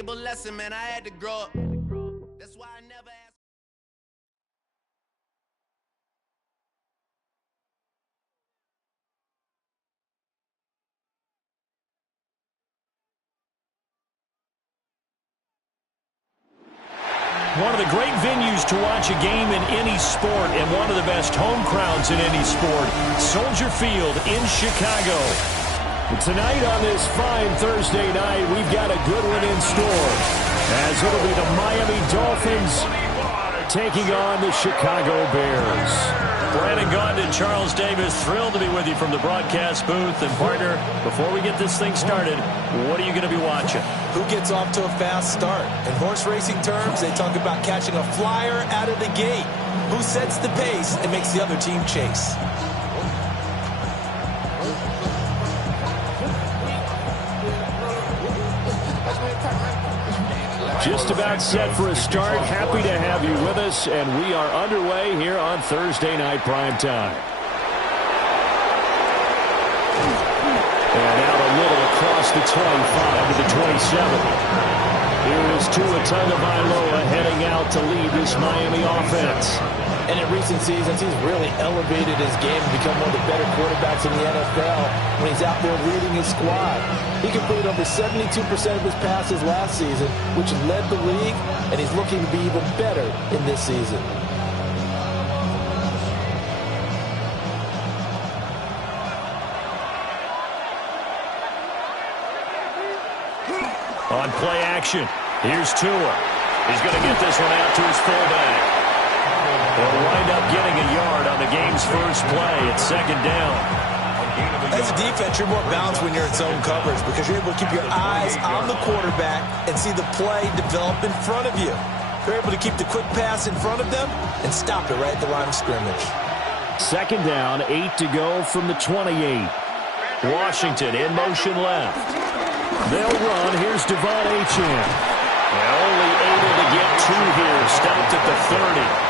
valuable lesson, man. I had to grow up. That's why I never asked. One of the great venues to watch a game in any sport and one of the best home crowds in any sport, Soldier Field in Chicago. Tonight on this fine Thursday night, we've got a good one in store, as it'll be the Miami Dolphins taking on the Chicago Bears. Brandon Gaudin, Charles Davis, thrilled to be with you from the broadcast booth. And partner, before we get this thing started, what are you going to be watching? Who gets off to a fast start? In horse racing terms, they talk about catching a flyer out of the gate. Who sets the pace and makes the other team chase? Just about set for a start. Happy to have you with us, and we are underway here on Thursday Night Primetime. And out a little across the 25 to the 27. Here is Tua Tagovailoa heading out to lead this Miami offense. And in recent seasons, he's really elevated his game and become one of the better quarterbacks in the NFL when he's out there leading his squad. He completed over 72% of his passes last season, which led the league, and he's looking to be even better in this season. On play action, here's Tua. He's going to get this one out to his fullback. They'll wind up getting a yard on the game's first play. It's second down. As a defense, you're more balanced when you're in zone coverage because you're able to keep your eyes on the quarterback and see the play develop in front of you. You're able to keep the quick pass in front of them and stop it right at the line of scrimmage. Second down, 8 to go from the 28. Washington in motion left. They'll run. Here's Devon Achane. They're only able to get 2 here. Stopped at the 30.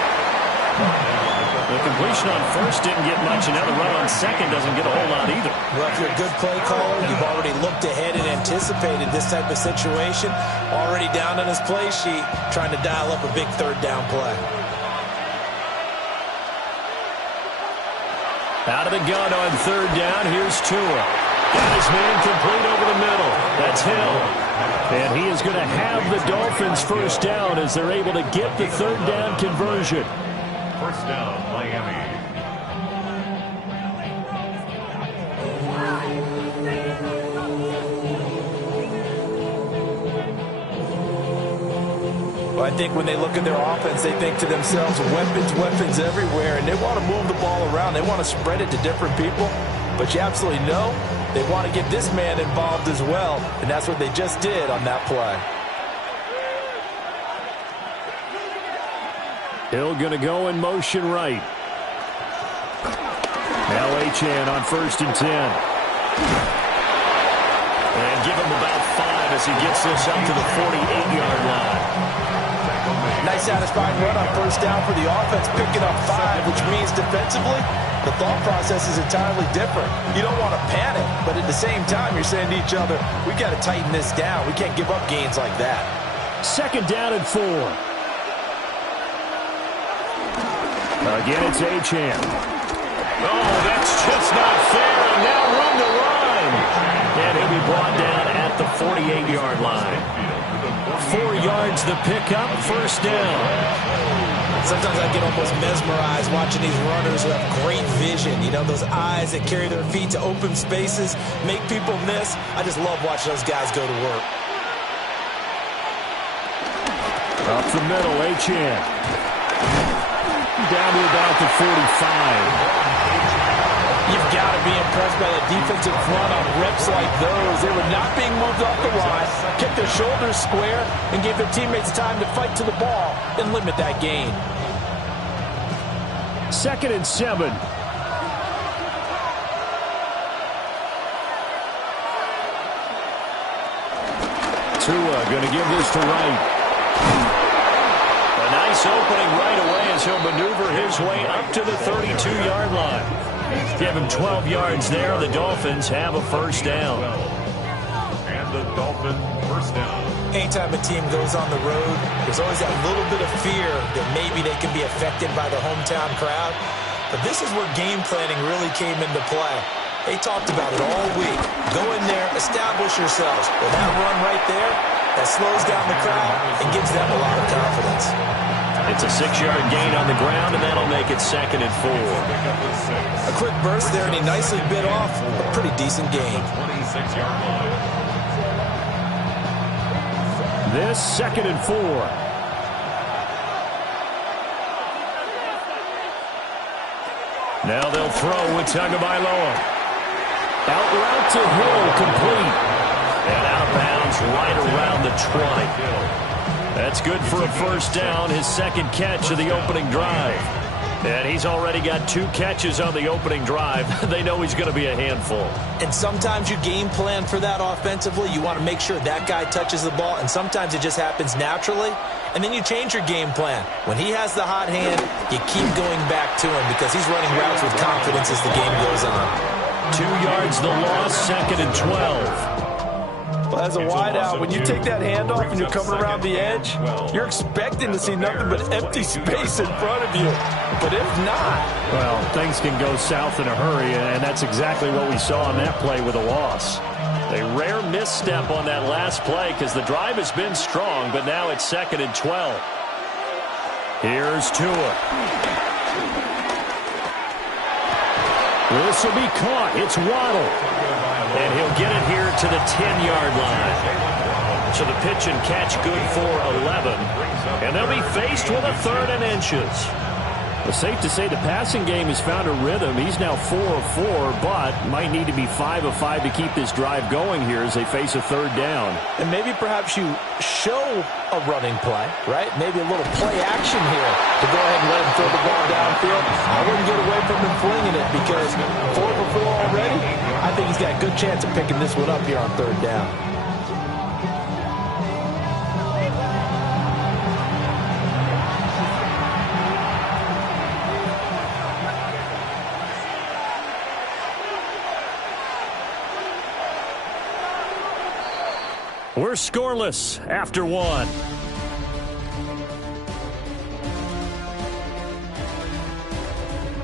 The completion on first didn't get much, and now the run on second doesn't get a whole lot either. Well, if you're a good play caller, you've already looked ahead and anticipated this type of situation. Already down on his play sheet, trying to dial up a big third down play. Out of the gun on third down, here's Tua. Got his man complete over the middle. That's Hill. And he is going to have the Dolphins first down as they're able to get the third down conversion. First down, Miami. Well, I think when they look at their offense, they think to themselves, weapons everywhere, and they want to move the ball around. They want to spread it to different people. But you absolutely know they want to get this man involved as well, and that's what they just did on that play. Hill going to go in motion right. Now Achane on first and 10. And give him about 5 as he gets this up to the 48-yard line. Nice satisfying run on first down for the offense, picking up 5, which means defensively, the thought process is entirely different. You don't want to panic, but at the same time, you're saying to each other, we got to tighten this down. We can't give up gains like that. Second down and 4. Again, it's Achane. Oh, that's just not fair, and now room to run. And he'll be brought down at the 48-yard line. 4 yards the pickup, first down. Sometimes I get almost mesmerized watching these runners who have great vision. You know, those eyes that carry their feet to open spaces, make people miss. I just love watching those guys go to work. Up the middle, Achane. Down to about the 45. You've got to be impressed by the defensive front on reps like those. They were not being moved off the line, kept their shoulders square, and gave their teammates time to fight to the ball and limit that gain. Second and 7. Tua going to give this to Wright. A nice opening right away as he'll maneuver his way up to the 32-yard line. Give him 12 yards there. The Dolphins have a first down. And the Dolphins first down. Anytime a team goes on the road, there's always that little bit of fear that maybe they can be affected by the hometown crowd. But this is where game planning really came into play. They talked about it all week. Go in there, establish yourselves. With that run right there, that slows down the crowd and gives them a lot of confidence. It's a 6-yard gain on the ground, and that'll make it 2nd and 4. A quick burst there, and he nicely bit off a pretty decent gain. 26-yard line. This 2nd and 4. Now they'll throw with Tagovailoa. Out route to Hill, complete. And out of bounds right around the 20. That's good for a first down, his second catch of the opening drive. And he's already got 2 catches on the opening drive. They know he's going to be a handful. And sometimes you game plan for that offensively. You want to make sure that guy touches the ball, and sometimes it just happens naturally. And then you change your game plan. When he has the hot hand, you keep going back to him because he's running routes with confidence as the game goes on. 2 yards the loss, 2nd and 12. Well, as a wideout, when you take that handoff and you're coming around the edge, you're expecting to see nothing but empty space in front of you. But if not... Well, things can go south in a hurry, and that's exactly what we saw on that play with a loss. A rare misstep on that last play because the drive has been strong, but now it's 2nd and 12. Here's Tua. This will be caught. It's Waddle. And he'll get it here to the 10-yard line. So the pitch and catch good for 11. And they'll be faced with a 3rd and inches. It's safe to say the passing game has found a rhythm. He's now 4 of 4, but might need to be 5 of 5 to keep this drive going here as they face a 3rd down. And maybe perhaps you show a running play, right? Maybe a little play action here to go ahead and let him throw the ball downfield. I wouldn't get away from him flinging it because 4 for 4 already. I think he's got a good chance of picking this one up here on 3rd down. We're scoreless after 1.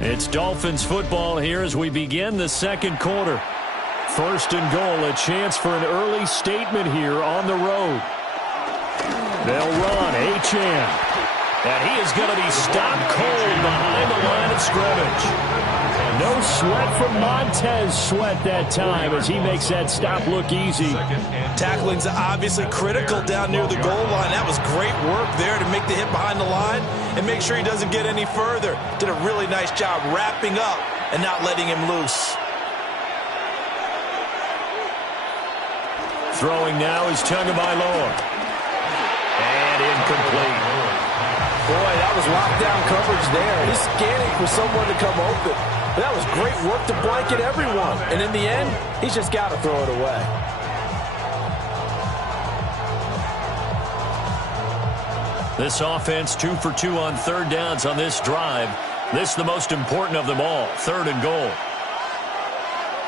It's Dolphins football here as we begin the 2nd quarter. 1st and goal, a chance for an early statement here on the road. They'll run, Achane. And he is going to be stopped cold behind the line of scrimmage. No sweat from Montez Sweat that time as he makes that stop look easy. Tackling's obviously critical down near the goal line. That was great work there to make the hit behind the line and make sure he doesn't get any further. Did a really nice job wrapping up and not letting him loose. Throwing now is Tagovailoa. And incomplete. Boy, that was lockdown coverage there. He's scanning for someone to come open. That was great work to blanket everyone. And in the end, he's just got to throw it away. This offense 2 for 2 on 3rd downs on this drive. This the most important of them all, 3rd and goal.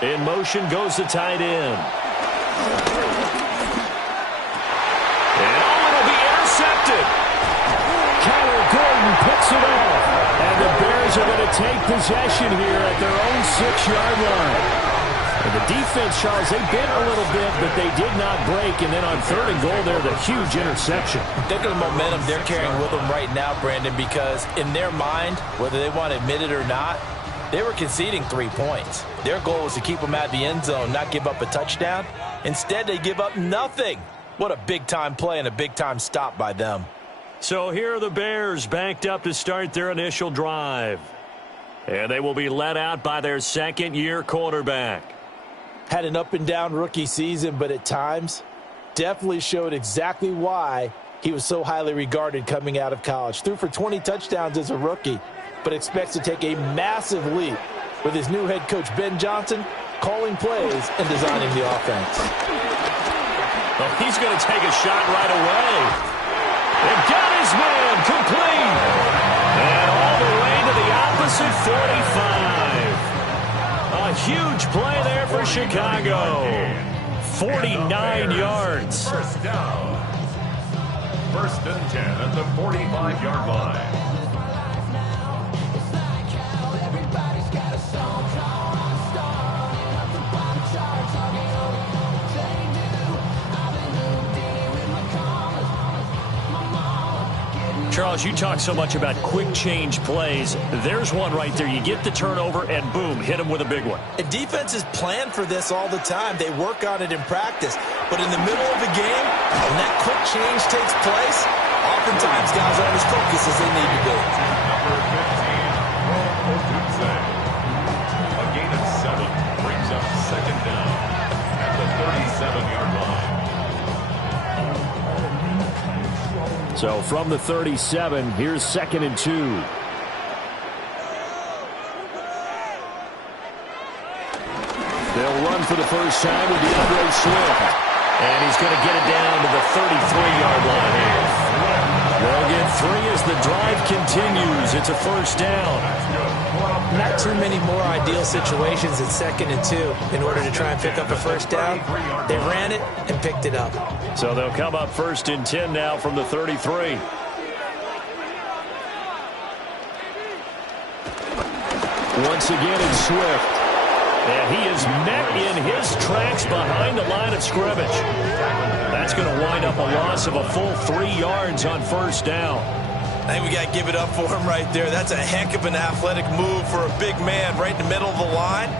In motion goes the tight end. And it'll be intercepted. Kyler Gordon picks it off. And the Bears are going to take possession here at their own 6-yard line. And the defense, Charles, they bent a little bit, but they did not break. And then on 3rd and goal, there's a huge interception. Think of the momentum they're carrying with them right now, Brandon, because in their mind, whether they want to admit it or not, they were conceding 3 points. Their goal was to keep them out of the end zone, not give up a touchdown. Instead, they give up nothing. What a big-time play and a big-time stop by them. So here are the Bears backed up to start their initial drive. And they will be led out by their 2nd-year quarterback. Had an up-and-down rookie season, but at times definitely showed exactly why he was so highly regarded coming out of college. Threw for 20 touchdowns as a rookie, but expects to take a massive leap with his new head coach, Ben Johnson, calling plays and designing the offense. Well, he's going to take a shot right away. And got his man complete. And all the way to the opposite 45. A huge play there for Chicago. 49 yards. First down. First and 10 at the 45-yard line. Charles, you talk so much about quick change plays. There's one right there. You get the turnover, and boom, hit them with a big one. And defenses plan for this all the time. They work on it in practice. But in the middle of the game, when that quick change takes place, oftentimes guys aren't as focused as they need to be. Number 15, a gain of 7 brings up second down at the 37-yard line. So from the 37, here's 2nd and 2. They'll run for the first time with DeAndre Swift. And he's going to get it down to the 33-yard line here. They'll get 3 as the drive continues. It's a first down. Not too many more ideal situations at 2nd and 2 in order to try and pick up a first down. They ran it and picked it up. So they'll come up 1st and 10 now from the 33. Once again, it's Swift. And he is met in his tracks behind the line of scrimmage. That's going to wind up a loss of a full 3 yards on first down. I think we got to give it up for him right there. That's a heck of an athletic move for a big man right in the middle of the line.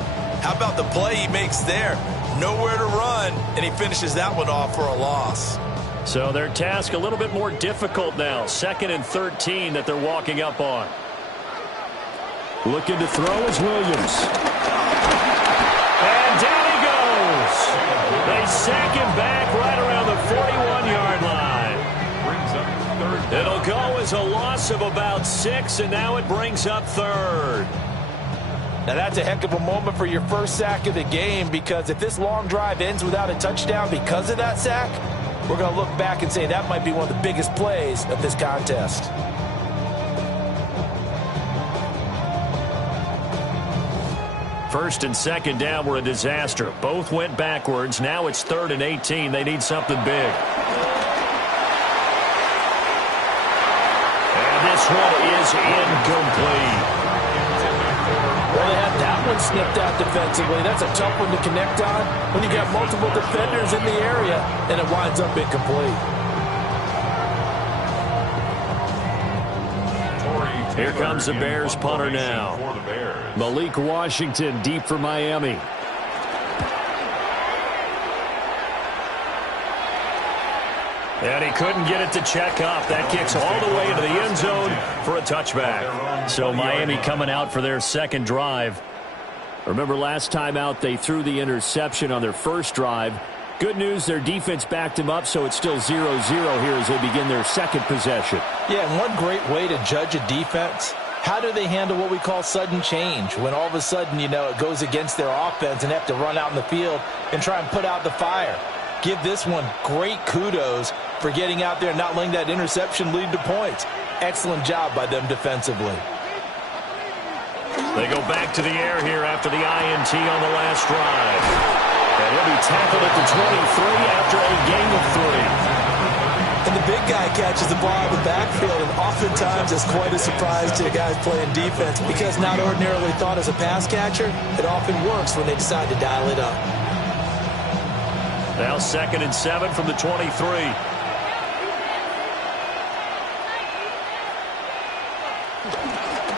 How about the play he makes there? Nowhere to run, and he finishes that one off for a loss. So their task a little bit more difficult now. 2nd and 13 that they're walking up on. Looking to throw is Williams. And down he goes. They sack him back right around the 41-yard line. It'll go as a loss of about 6, and now it brings up 3rd. Now that's a heck of a moment for your first sack of the game, because if this long drive ends without a touchdown because of that sack, we're going to look back and say that might be one of the biggest plays of this contest. First and 2nd down were a disaster. Both went backwards. Now it's 3rd and 18. They need something big. And this one is incomplete. Well, they had that one snipped out defensively. That's a tough one to connect on when you got multiple defenders in the area, and it winds up incomplete. Here comes the Bears punter now. Malik Washington deep for Miami. And he couldn't get it to check up. That kicks all the way into the end zone for a touchback. So Miami coming out for their second drive. Remember last time out they threw the interception on their first drive. Good news, their defense backed him up, so it's still 0-0 here as they begin their second possession. Yeah, and one great way to judge a defense, how do they handle what we call sudden change? When all of a sudden, you know, it goes against their offense and have to run out in the field and try and put out the fire. Give this one great kudos for getting out there and not letting that interception lead to points. Excellent job by them defensively. They go back to the air here after the INT on the last drive. And he'll be tackled at the 23 after a gain of 3. And the big guy catches the ball in the backfield, and oftentimes it's quite a surprise to the guys playing defense, because not ordinarily thought as a pass catcher, it often works when they decide to dial it up. Now 2nd and 7 from the 23.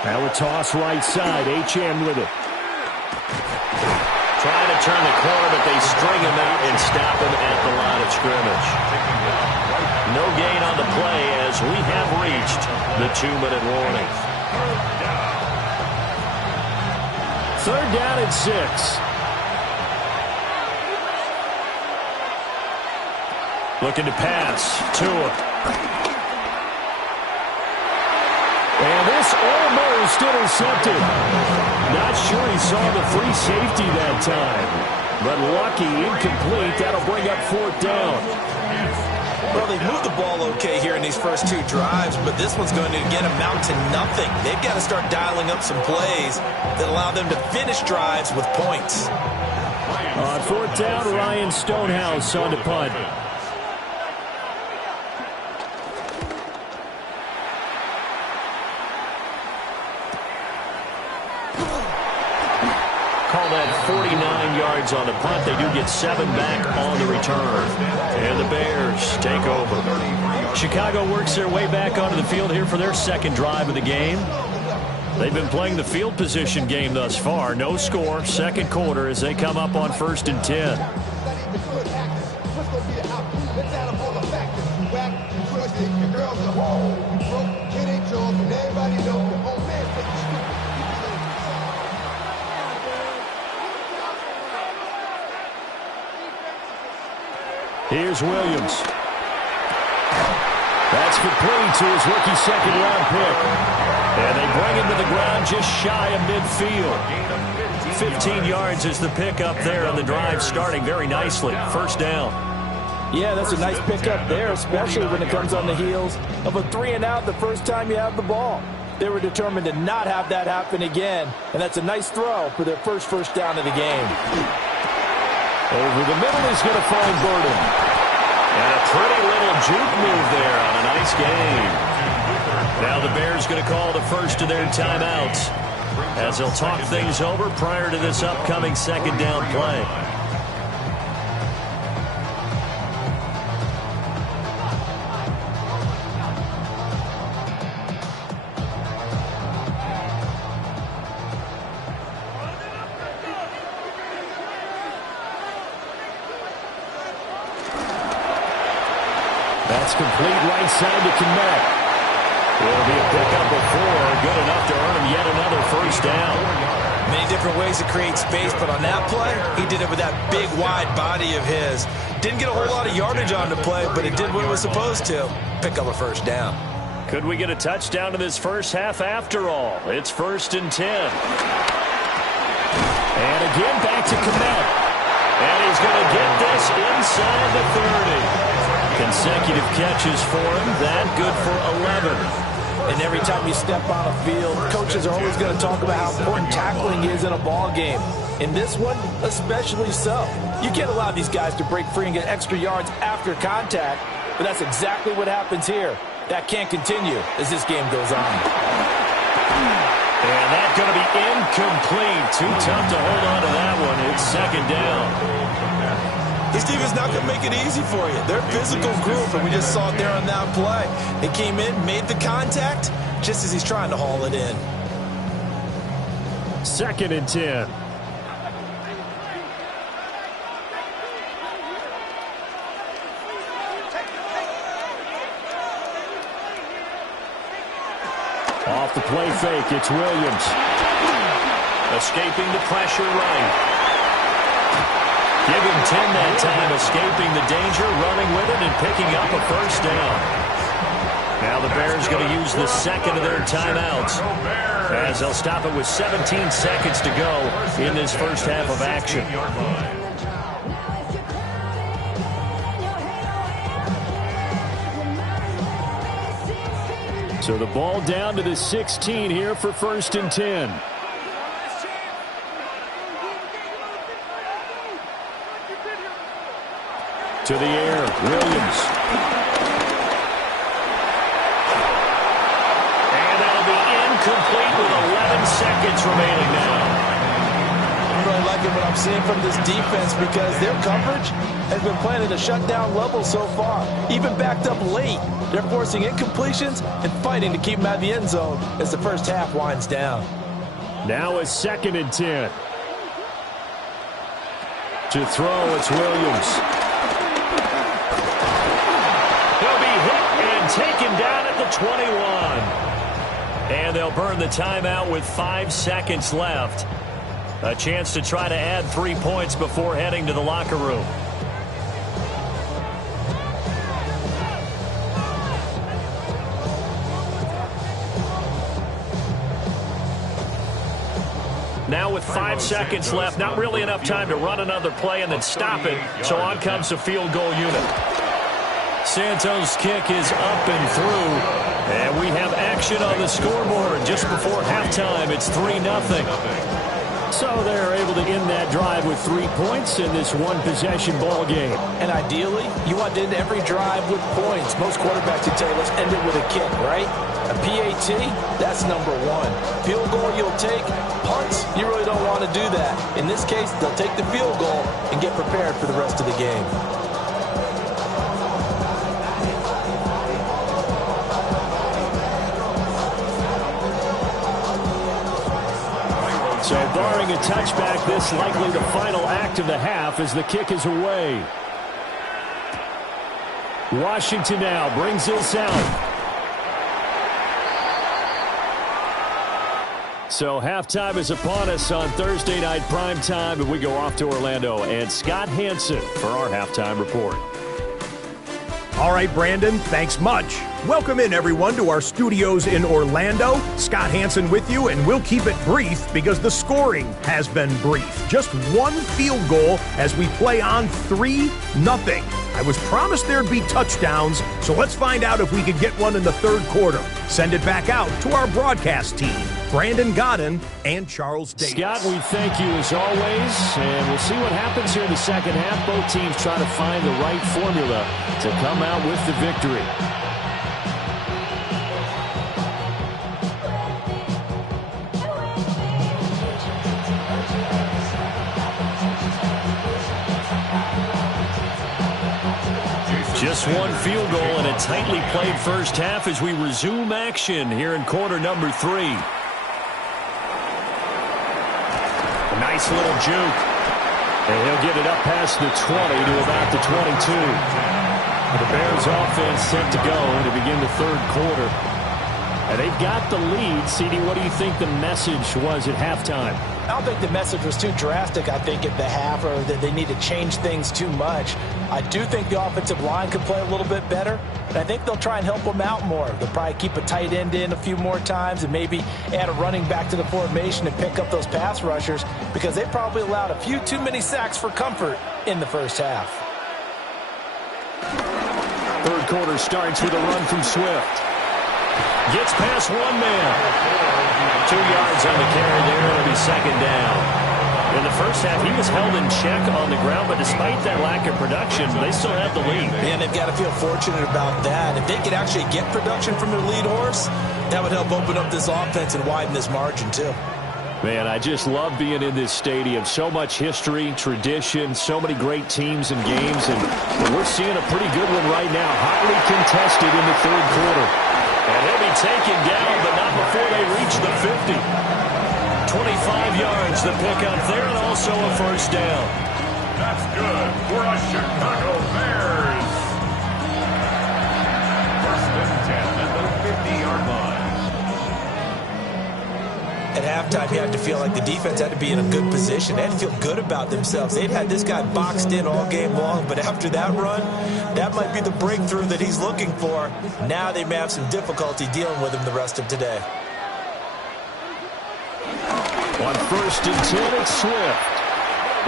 Now a toss right side. Achane with it. Trying to turn the corner, but they string him out and stop him at the line of scrimmage. No gain on the play as we have reached the 2-minute warning. 3rd down and 6. Looking to pass. Tua. And this almost intercepted. Not sure he saw the free safety that time. But lucky, incomplete. That'll bring up 4th down. Well, they moved the ball okay here in these first 2 drives, but this one's going to get amount to nothing. They've got to start dialing up some plays that allow them to finish drives with points. On fourth down, Ryan Stonehouse on the punt. Call that 49 yards on the punt. They do get 7 back on the return. And the Bears take over. Chicago works their way back onto the field here for their second drive of the game. They've been playing the field position game thus far. No score, second quarter as they come up on 1st and 10. Here's Williams. That's complete to his rookie second-round pick. And they bring him to the ground just shy of midfield. 15 yards is the pick up there on the drive, starting very nicely. First down. Yeah, that's a nice pickup there, especially when it comes on the heels of a 3-and-out the first time you have the ball. They were determined to not have that happen again, and that's a nice throw for their first down of the game. Over the middle is going to find Burden. And a pretty little juke move there on a nice game. Now the Bears going to call the first of their timeouts as they'll talk things over prior to this upcoming second down play. That's complete right side to Komet. It'll be a pickup of 4, good enough to earn him yet another first down. Many different ways to create space, but on that play, he did it with that big, wide body of his. Didn't get a whole lot of yardage on the play, but it did what it was supposed to. Pick up a first down. Could we get a touchdown in this first half after all? It's 1st and 10. And again, back to Komet. And he's going to get this inside the 30. Consecutive catches for him. That good for 11. And every time you step on a field, coaches are always going to talk about how important tackling is in a ball game. In this one, especially so. You can't allow these guys to break free and get extra yards after contact, but that's exactly what happens here. That can't continue as this game goes on. And that's going to be incomplete. Too tough to hold on to that one. It's second down. This team is not going to make it easy for you. They're a physical group, and we just saw it there on that play. They came in, made the contact, just as he's trying to haul it in. 2nd and 10. Off the play fake, it's Williams. Escaping the pressure right. Give him 10 that time, escaping the danger, running with it, and picking up a first down. Now the Bears going to use the second of their timeouts as they'll stop it with 17 seconds to go in this first half of action. So the ball down to the 16 here for 1st and 10. To the air, Williams. And that'll be incomplete with 11 seconds remaining now. I'm really liking what I'm seeing from this defense because their coverage has been playing at a shutdown level so far. Even backed up late, they're forcing incompletions and fighting to keep them out of the end zone as the first half winds down. Now a 2nd and 10. To throw, it's Williams. Taken down at the 21. And they'll burn the timeout with 5 seconds left. A chance to try to add 3 points before heading to the locker room. Now with 5 seconds left, not really enough time to run another play and then stop it. So on comes the field goal unit. Santos' kick is up and through. And we have action on the scoreboard just before halftime. It's 3-0. So they're able to end that drive with 3 points in this one-possession ball game. And ideally, you want to end every drive with points. Most quarterbacks would tell you, let's end it with a kick, right? A PAT, that's number one. Field goal you'll take. Punts, you really don't want to do that. In this case, they'll take the field goal and get prepared for the rest of the game. So barring a touchback, this likely the final act of the half as the kick is away. Washington now brings this out. So halftime is upon us on Thursday night primetime, and we go off to Orlando and Scott Hansen for our halftime report. All right, Brandon, thanks much. Welcome in, everyone, to our studios in Orlando. Scott Hansen with you, and we'll keep it brief because the scoring has been brief. Just one field goal as we play on 3-0. I was promised there'd be touchdowns, so let's find out if we could get one in the third quarter. Send it back out to our broadcast team, Brandon Godden and Charles Davis. Scott, we thank you as always, and we'll see what happens here in the second half. Both teams try to find the right formula to come out with the victory. Just one field goal and a tightly played first half as we resume action here in quarter number 3. A nice little juke. And he'll get it up past the 20 to about the 22. The Bears offense set to go to begin the third quarter. And they've got the lead. CD, what do you think the message was at halftime? I don't think the message was too drastic, I think, at the half, or that they need to change things too much. I do think the offensive line could play a little bit better, and I think they'll try and help them out more. They'll probably keep a tight end in a few more times and maybe add a running back to the formation and pick up those pass rushers because they probably allowed a few too many sacks for comfort in the first half. Third quarter starts with a run from Swift. Gets past one man. 2 yards on the carry there. It'll be second down. In the first half, he was held in check on the ground, but despite that lack of production, they still have the lead. And they've got to feel fortunate about that. If they could actually get production from their lead horse, that would help open up this offense and widen this margin, too. Man, I just love being in this stadium. So much history, tradition, so many great teams and games, and we're seeing a pretty good one right now. Hotly contested in the third quarter. And he'll be taken down, but not before they reach the 50. 25 yards the pickup there, and also a first down. That's good for a Chicago Bears. First and 10 at the 50-yard line. At halftime, you had to feel like the defense had to be in a good position. They had to feel good about themselves. They'd had this guy boxed in all game long, but after that run, that might be the breakthrough that he's looking for. Now they may have some difficulty dealing with him the rest of today. On first and 10, it's Swift.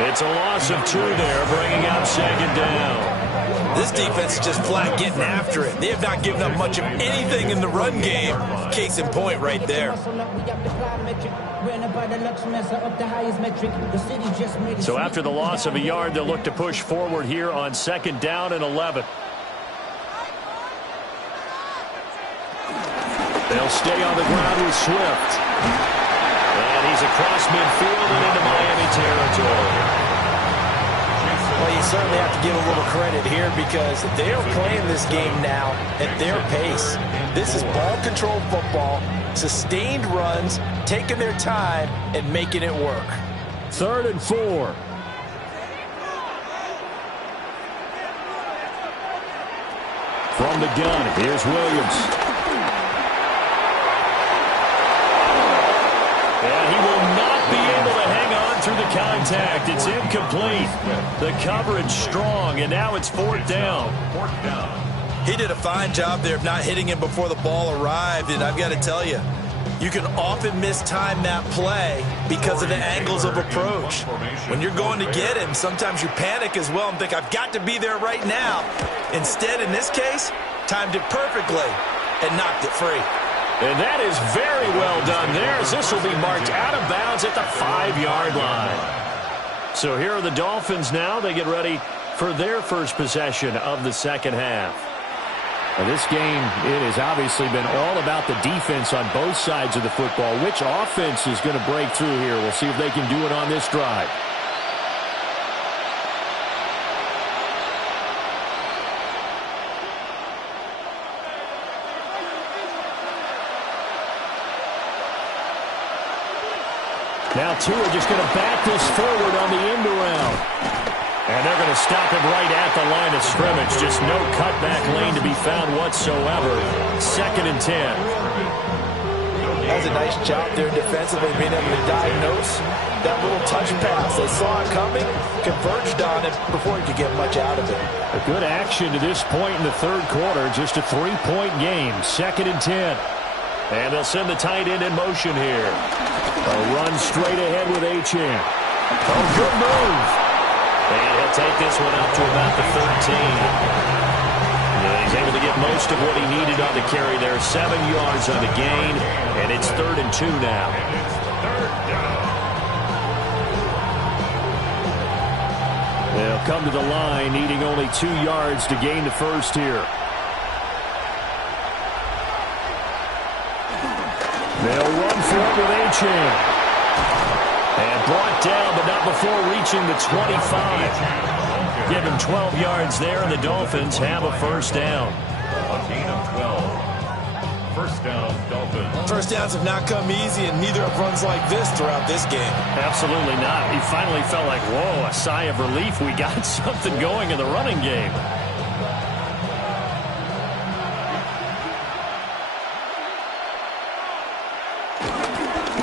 It's a loss of 2 there, bringing up second down. This defense is just flat getting after it. They have not given up much of anything in the run game. Case in point right there. So after the loss of a yard, they'll look to push forward here on second down and 11. They'll stay on the ground with Swift. And he's across midfield and into Miami territory. Well, you certainly have to give a little credit here because they are playing this game now at their pace. This is ball control football, sustained runs, taking their time and making it work. 3rd and 4. From the gun, here's Williams. And he will not be able to hang on through the contact. It's incomplete. The coverage strong, and now it's 4th down. He did a fine job there of not hitting him before the ball arrived, and I've got to tell you, you can often mistime that play because of the angles of approach. When you're going to get him, sometimes you panic as well and think, I've got to be there right now. Instead, in this case, timed it perfectly and knocked it free. And that is very well done there, as this will be marked out of bounds at the 5-yard line. So here are the Dolphins now. They get ready for their first possession of the second half. Now this game, it has obviously been all about the defense on both sides of the football. Which offense is going to break through here? We'll see if they can do it on this drive. Now Tua just going to back this forward on the end around. And they're going to stop him right at the line of scrimmage. Just no cutback lane to be found whatsoever. 2nd and 10. That was a nice job there defensively, being able to diagnose that little touch pass. They saw it coming, converged on it before he could get much out of it. A good action to this point in the third quarter. Just a 3-point game. 2nd and 10. And they'll send the tight end in motion here. A run straight ahead with Achane. Oh, good move. And he'll take this one up to about the 13. And he's able to get most of what he needed on the carry there. 7 yards on the gain. And it's 3rd and 2 now. They'll come to the line, needing only 2 yards to gain the first here. They'll run for it with Achane. And brought down, but not before reaching the 25. Give him 12 yards there, and the Dolphins have a first down. A gain of 12. First down, Dolphins. First downs have not come easy, and neither have runs like this throughout this game. Absolutely not. He finally felt like, whoa, a sigh of relief. We got something going in the running game.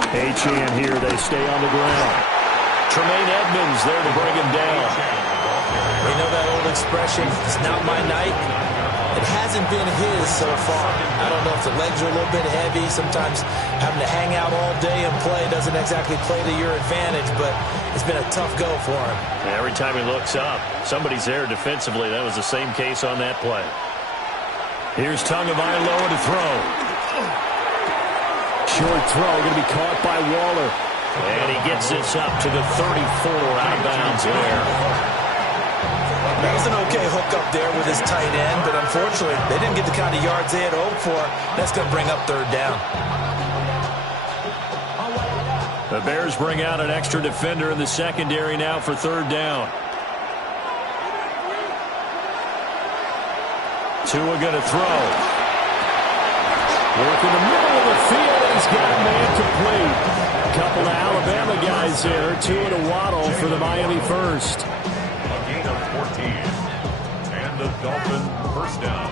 Achane here, they stay on the ground. Tremaine Edmonds there to bring him down. You know that old expression, it's not my night. It hasn't been his so far. I don't know if the legs are a little bit heavy. Sometimes having to hang out all day and play doesn't exactly play to your advantage, but it's been a tough go for him. Every time he looks up, somebody's there defensively. That was the same case on that play. Here's Tagovailoa to throw. Short throw, going to be caught by Waller. And he gets this up to the 34 out of bounds there. That was an okay hook up there with his tight end, but unfortunately, they didn't get the kind of yards they had hoped for. That's going to bring up 3rd down. The Bears bring out an extra defender in the secondary now for 3rd down. Tua going to throw. Work in the middle of the field, and he's got a man complete. A couple of Alabama guys there. Tua to Waddle for the Miami first. A gain of 14. And the Dolphins first down.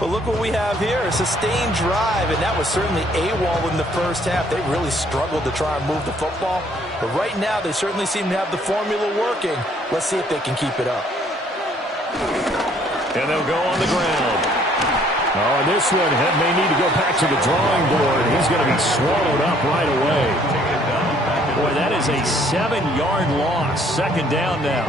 But look what we have here, a sustained drive, and that was certainly AWOL in the first half. They really struggled to try and move the football. But right now, they certainly seem to have the formula working. Let's see if they can keep it up. And they'll go on the ground. Oh, and this one may need to go back to the drawing board. He's going to be swallowed up right away. Boy, that is a 7-yard loss. 2nd down now.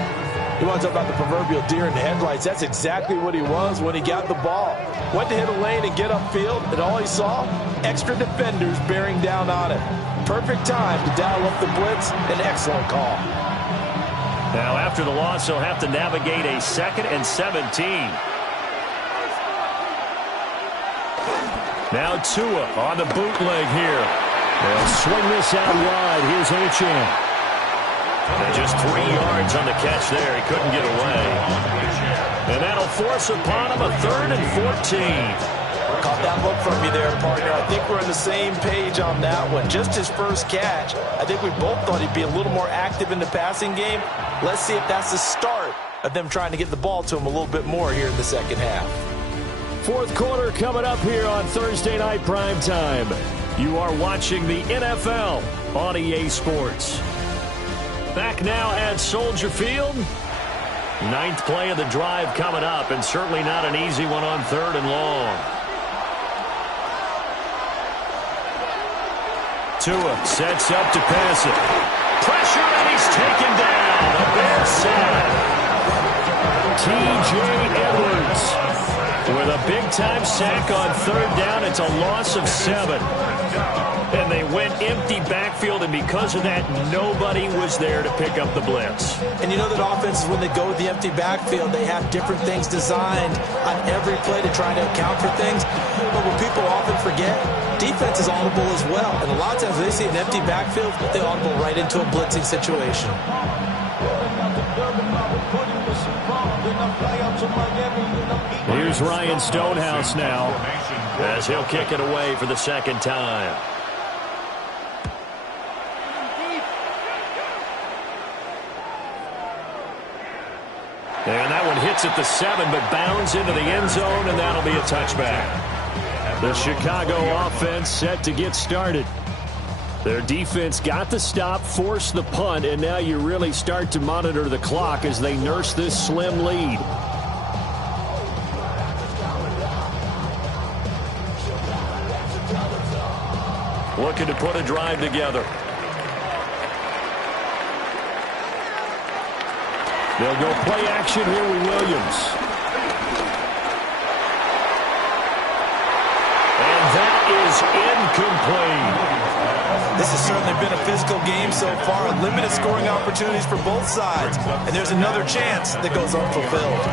You want to talk about the proverbial deer in the headlights. That's exactly what he was when he got the ball. Went to hit a lane and get upfield, and all he saw, extra defenders bearing down on him. Perfect time to dial up the blitz. An excellent call. Now, after the loss, he'll have to navigate a 2nd and 17. Now Tua on the bootleg here. They'll swing this out wide. Here's Achane. And just 3 yards on the catch there. He couldn't get away. And that'll force upon him a 3rd and 14. Caught that look from you there, partner. I think we're on the same page on that one. Just his first catch. I think we both thought he'd be a little more active in the passing game. Let's see if that's the start of them trying to get the ball to him a little bit more here in the second half. 4th quarter coming up here on Thursday Night Primetime. You are watching the NFL on EA Sports. Back now at Soldier Field. 9th play of the drive coming up, and certainly not an easy one on 3rd and long. Tua sets up to pass it. Pressure, and he's taken down. The Bears side. T.J. Edwards. With a big-time sack on third down, it's a loss of 7. And they went empty backfield, and because of that, nobody was there to pick up the blitz. And you know that offenses, when they go with the empty backfield, they have different things designed on every play to try to account for things. But what people often forget, defense is audible as well. And a lot of times when they see an empty backfield, they audible right into a blitzing situation. Here's Ryan Stonehouse now, as he'll kick it away for the second time. And that one hits at the 7, but bounds into the end zone, and that'll be a touchback. The Chicago offense set to get started. Their defense got the stop, forced the punt, and now you really start to monitor the clock as they nurse this slim lead. Looking to put a drive together. They'll go play action here with Williams. And that is incomplete. This has certainly been a physical game so far. Limited scoring opportunities for both sides. And there's another chance that goes unfulfilled.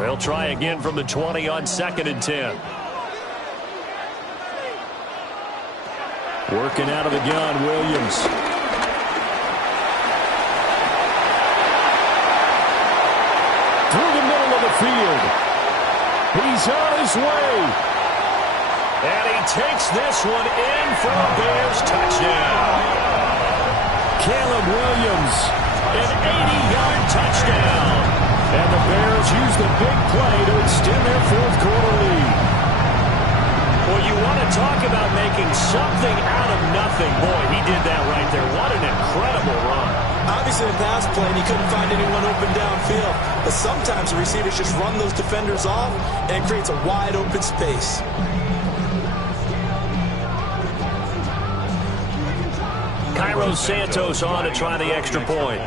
They'll try again from the 20 on 2nd and 10. Working out of the gun, Williams. Through the middle of the field. He's on his way. And he takes this one in for a Bears touchdown. Caleb Williams, an 80-yard touchdown. And the Bears use the big play to extend their fourth-quarter lead. Well, you want to talk about making something out of nothing. Boy, he did that right there. What an incredible run. Obviously, in pass play, he couldn't find anyone open downfield. But sometimes the receivers just run those defenders off, and it creates a wide open space. Cairo Santos on to try the extra point.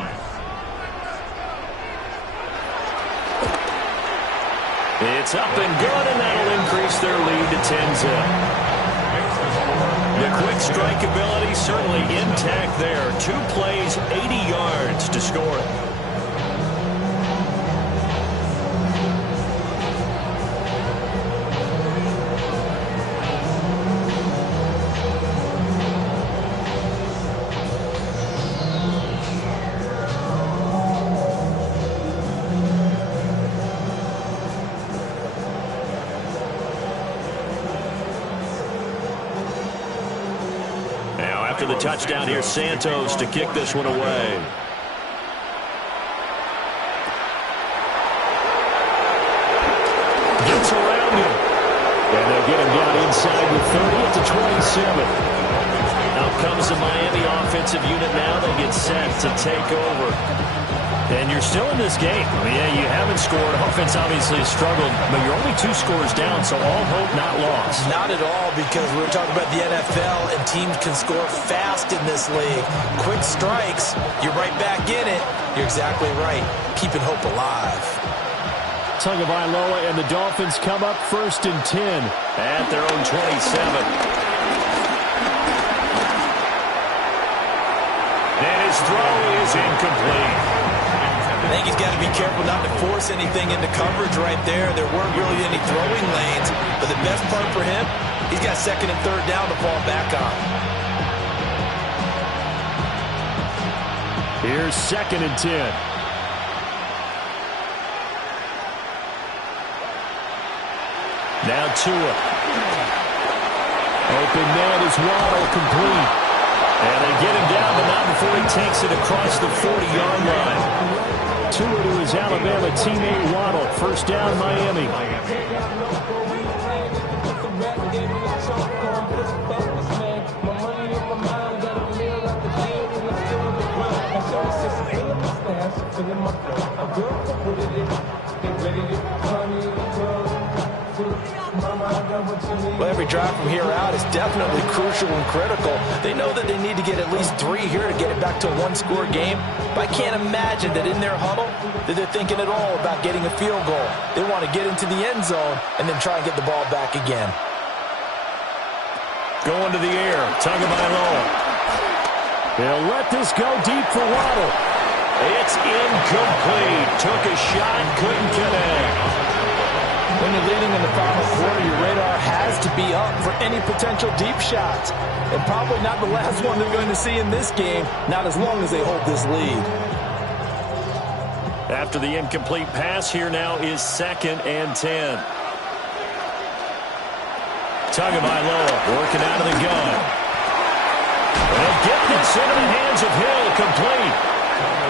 It's up and good, and that'll increase their lead to 10-zip. The quick strike ability certainly intact there. 2 plays, 80 yards to score it. After the touchdown, here's Santos to kick this one away. Gets around him. And they'll get him down inside the 30 at the 27. Out comes the Miami offensive unit now. They get set to take over. And you're still in this game. I mean, yeah, you haven't scored. Offense obviously has struggled, but you're only 2 scores down, so all hope not lost. Not at all, because we're talking about the NFL, and teams can score fast in this league. Quick strikes, you're right back in it. You're exactly right. Keeping hope alive. Tagovailoa and the Dolphins come up 1st and 10 at their own 27. And his throw is incomplete. I think he's got to be careful not to force anything into coverage right there. There weren't really any throwing lanes, but the best part for him, he's got 2nd and 3rd down to fall back on. Here's 2nd and 10. Now Tua. Open man is Waddle, complete. And they get him down, but not before he takes it across the 40-yard line. Tua to his Alabama teammate Waddle. 1st down, Miami. Well, every drive from here out is definitely crucial and critical. They know that they need to get at least 3 here to get it back to a one-score game. But I can't imagine that in their huddle that they're thinking at all about getting a field goal. They want to get into the end zone and then try and get the ball back again. Going to the air, Tagovailoa. They'll let this go deep for Waddle. It's incomplete. Took a shot, couldn't connect. When you're leading in the final quarter, your radar has to be up for any potential deep shots. And probably not the last one they're going to see in this game, not as long as they hold this lead. After the incomplete pass, here now is 2nd and 10. Tagovailoa working out of the gun. They'll get this into the hands of Hill, complete.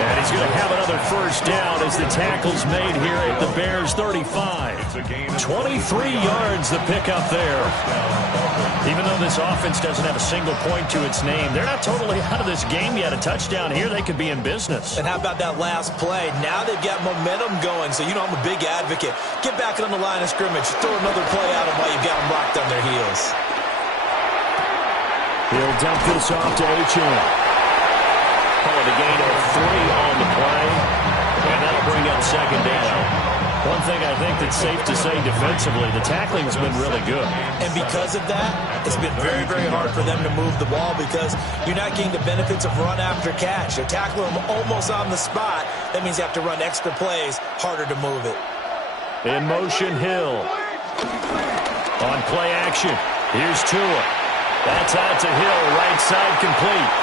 And he's going to have another first down as the tackle's made here at the Bears' 35. 23 yards the pickup there. Even though this offense doesn't have a single point to its name, they're not totally out of this game yet. A touchdown here, they could be in business. And how about that last play? Now they've got momentum going, so you know I'm a big advocate. Get back on the line of scrimmage. Throw another play at them while you've got them locked on their heels. He'll dump this off to Achane. Call it a gain of 3 on the play, and that'll bring up 2nd down. One thing I think that's safe to say defensively, the tackling has been really good. And because of that, it's been very, very hard for them to move the ball because you're not getting the benefits of run after catch. They're tackling them almost on the spot. That means you have to run extra plays, harder to move it. In motion, Hill. On play action, here's Tua. That's out to Hill, right side complete.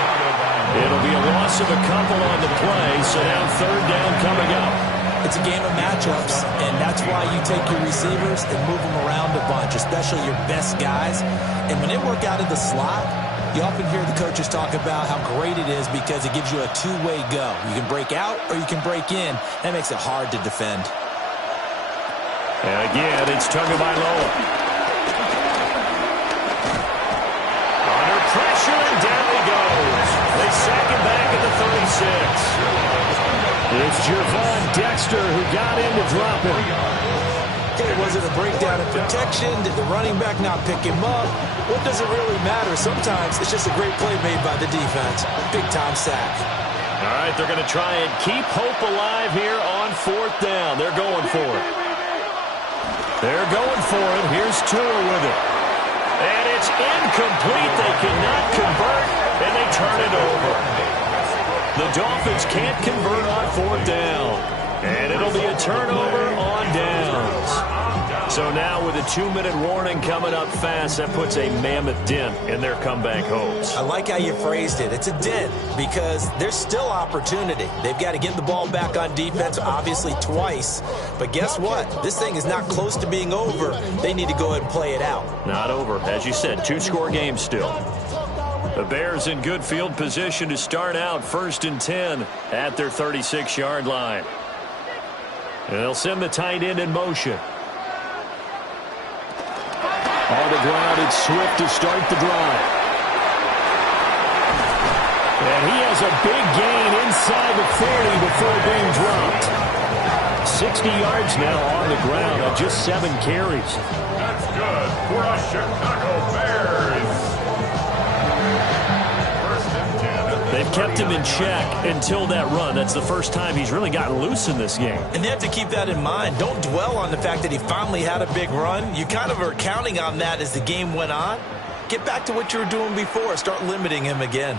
It'll be a loss of a couple on the play, so now 3rd down coming up. It's a game of matchups, and that's why you take your receivers and move them around a bunch, especially your best guys. And when they work out of the slot, you often hear the coaches talk about how great it is because it gives you a two-way go. You can break out or you can break in. That makes it hard to defend. And again, it's Tagovailoa. Under pressure, and down he goes. They sack him back at the 36. It's Gervon Dexter who got in to drop him. Okay, was it a breakdown in protection? Did the running back not pick him up? What does it really matter? Sometimes it's just a great play made by the defense. Big-time sack. All right, they're going to try and keep hope alive here on 4th down. They're going for it. They're going for it. Here's Tua with it. And it's incomplete. They cannot convert, and they turn it over. The Dolphins can't convert on 4th down. And it'll be a turnover on downs. So now with a 2-minute warning coming up fast, that puts a mammoth dent in their comeback hopes. I like how you phrased it. It's a dent because there's still opportunity. They've got to get the ball back on defense, obviously twice. But guess what? This thing is not close to being over. They need to go ahead and play it out. Not over. As you said, 2-score game still. The Bears in good field position to start out 1st and 10 at their 36-yard line. And they'll send the tight end in motion. On the ground, it's Swift to start the drive. And he has a big gain inside the 40 before being dropped. 60 yards now on the ground on just 7 carries. That's good for a Chicago Bears. They've kept him in check until that run. That's the first time he's really gotten loose in this game. And they have to keep that in mind. Don't dwell on the fact that he finally had a big run. You kind of are counting on that as the game went on. Get back to what you were doing before. Start limiting him again.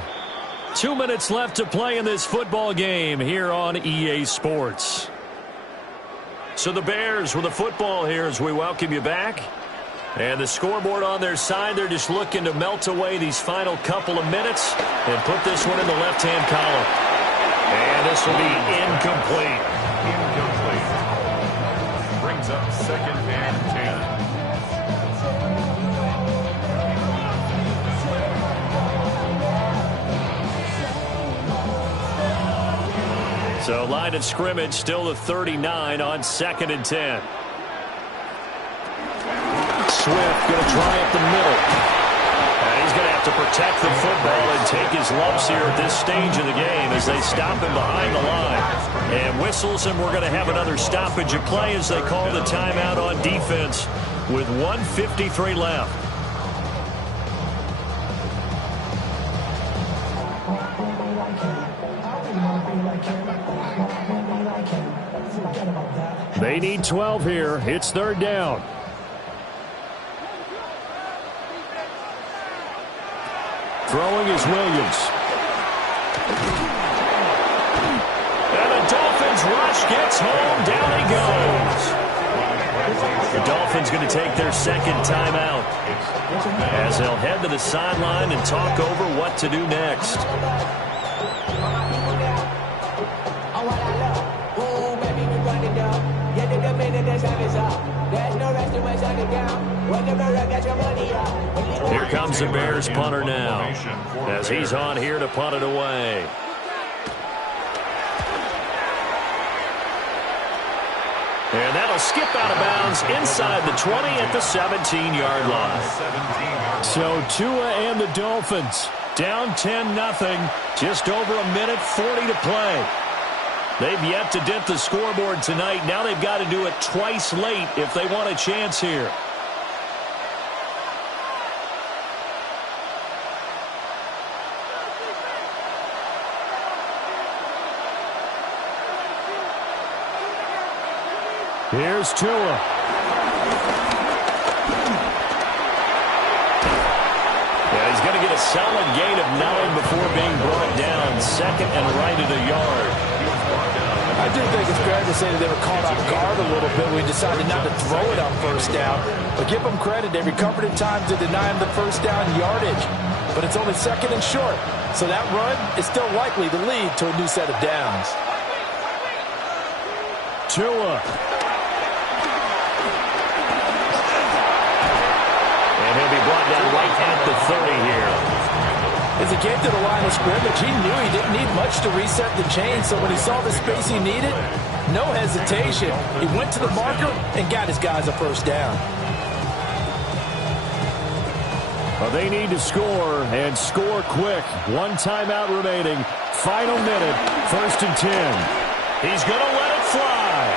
2 minutes left to play in this football game here on EA Sports. So the Bears with the football here as we welcome you back. And the scoreboard on their side, they're just looking to melt away these final couple of minutes and put this one in the left-hand column. And this will be incomplete. Incomplete. Brings up 2nd and 10. So line of scrimmage still the 39 on 2nd and 10. Swift going to try up the middle. And he's going to have to protect the football and take his lumps here at this stage of the game as they stop him behind the line. And whistles, and we're going to have another stoppage of play as they call the timeout on defense with 1:53 left. They need 12 here. It's third down. Throwing is Williams. And the Dolphins rush gets home. Down he goes. The Dolphins going to take their second timeout as they'll head to the sideline and talk over what to do next. Here comes the Bears punter now as he's on here to punt it away. And that'll skip out of bounds inside the 20 at the 17-yard line. So Tua and the Dolphins down 10-0. Just over a minute 40 to play. They've yet to dip the scoreboard tonight. Now they've got to do it twice late if they want a chance here. Here's Tua. Yeah, he's going to get a solid gain of 9 before being brought down. Second and right at a yard. I do think it's fair to say that they were caught off guard a little bit. We decided not to throw it on first down. But give them credit. They recovered in time to deny him the first down yardage. But it's only second and short. So that run is still likely to lead to a new set of downs. Tua. And he'll be brought down right at the 30 here. As he came to the line of scrimmage, he knew he didn't need much to reset the chain, so when he saw the space he needed, no hesitation. He went to the marker and got his guys a first down. Well, they need to score, and score quick. One timeout remaining. Final minute, 1st and 10. He's going to let it fly.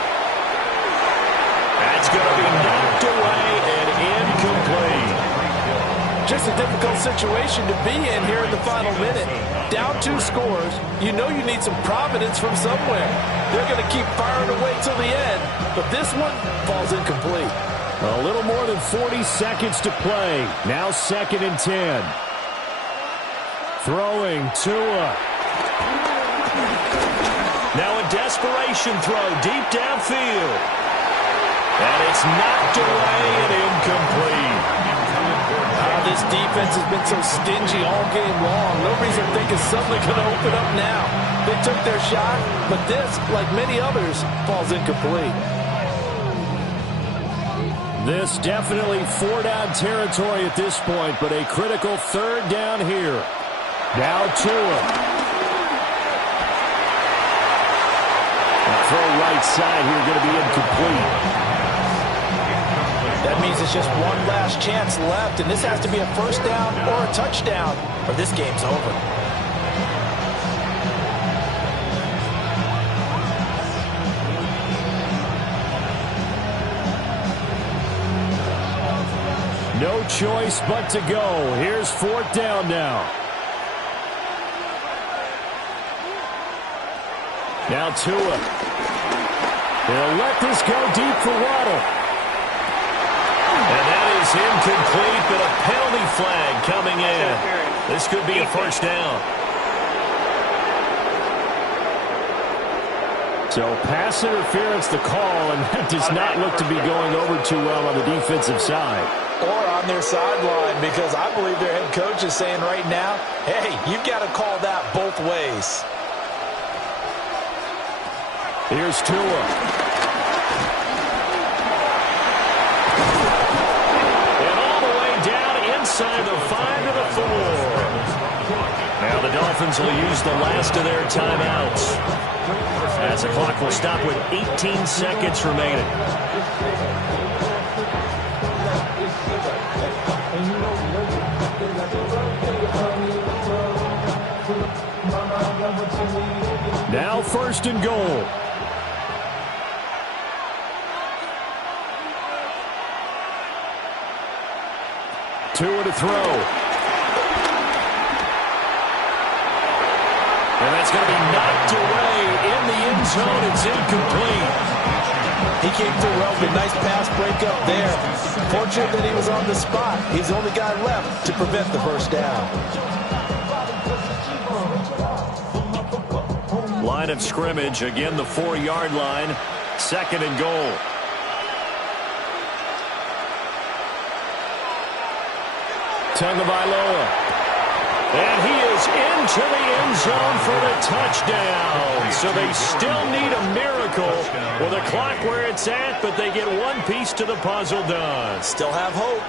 That's going to be knocked away and incomplete. Just a difficult situation to be in here in the final minute. Down 2 scores, you know you need some providence from somewhere. They're going to keep firing away till the end, but this one falls incomplete. A little more than 40 seconds to play. Now 2nd and 10. Throwing Tua. Now a desperation throw deep downfield. And it's knocked away and incomplete. This defense has been so stingy all game long. Nobody's thinking suddenly going to open up now. They took their shot, but this, like many others, falls incomplete. This definitely 4-down territory at this point, but a critical 3rd down here. Now Tua. Throw right side here going to be incomplete. That means it's just one last chance left, and this has to be a first down or a touchdown, or this game's over. No choice but to go. Here's 4th down now. Now Tua. They'll let this go deep for Waddle. And that is incomplete, but a penalty flag coming in. This could be a first down. So pass interference the call, and that does not look to be going over too well on the defensive side. Or on their sideline, because I believe their head coach is saying right now, hey, you've got to call that both ways. Here's Tua. Inside the 5 to the 4. Now the Dolphins will use the last of their timeouts, as the clock will stop with 18 seconds remaining. Now 1st and goal. Tua to throw. And that's going to be knocked away zone. It's incomplete. He came through well with a nice pass breakup there. Fortunate that he was on the spot. He's the only guy left to prevent the first down. Line of scrimmage, again the 4-yard line. 2nd and goal. Tagovailoa. And he is into the end zone for the touchdown. So they still need a miracle with a clock where it's at, but they get one piece to the puzzle done. Still have hope.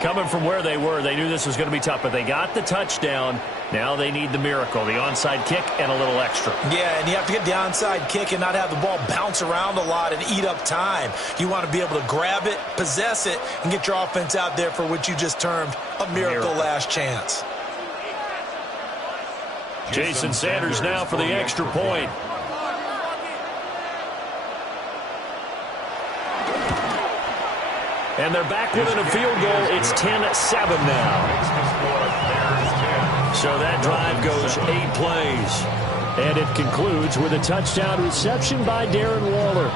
Coming from where they were, they knew this was going to be tough, but they got the touchdown. Now they need the miracle, the onside kick and a little extra. Yeah, and you have to get the onside kick and not have the ball bounce around a lot and eat up time. You want to be able to grab it, possess it, and get your offense out there for what you just termed a miracle last chance. Jason Sanders now for the extra point. And they're back within a field goal. It's 10-7 now. So that drive goes 8 plays. And it concludes with a touchdown reception by Darren Waller.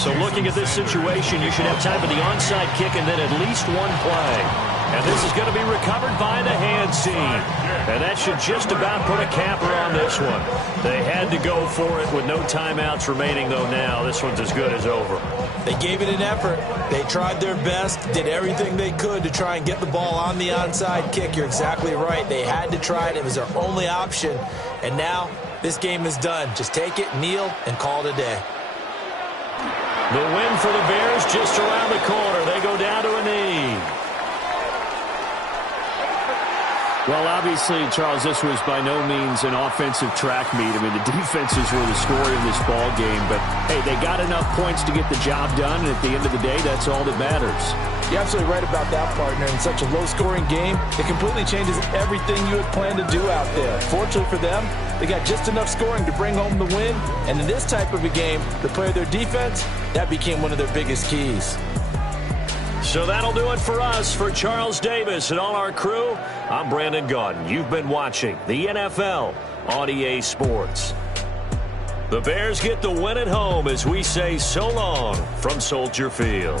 So looking at this situation, you should have time for the onside kick and then at least one play. And this is going to be recovered by the hands team. And that should just about put a capper on this one. They had to go for it with no timeouts remaining, though, now. This one's as good as over. They gave it an effort. They tried their best, did everything they could to try and get the ball on the onside kick. You're exactly right. They had to try it. It was their only option. And now this game is done. Just take it, kneel, and call it a day. The win for the Bears just around the corner. They go down to a knee. Well, obviously, Charles, this was by no means an offensive track meet. I mean, the defenses were the story of this ball game. But, hey, they got enough points to get the job done. And at the end of the day, that's all that matters. You're absolutely right about that, partner. In such a low-scoring game, it completely changes everything you had planned to do out there. Fortunately for them, they got just enough scoring to bring home the win. And in this type of a game, to play their defense, that became one of their biggest keys. So that'll do it for us. For Charles Davis and all our crew, I'm Brandon Gaudin. You've been watching the NFL on EA Sports. The Bears get the win at home as we say so long from Soldier Field.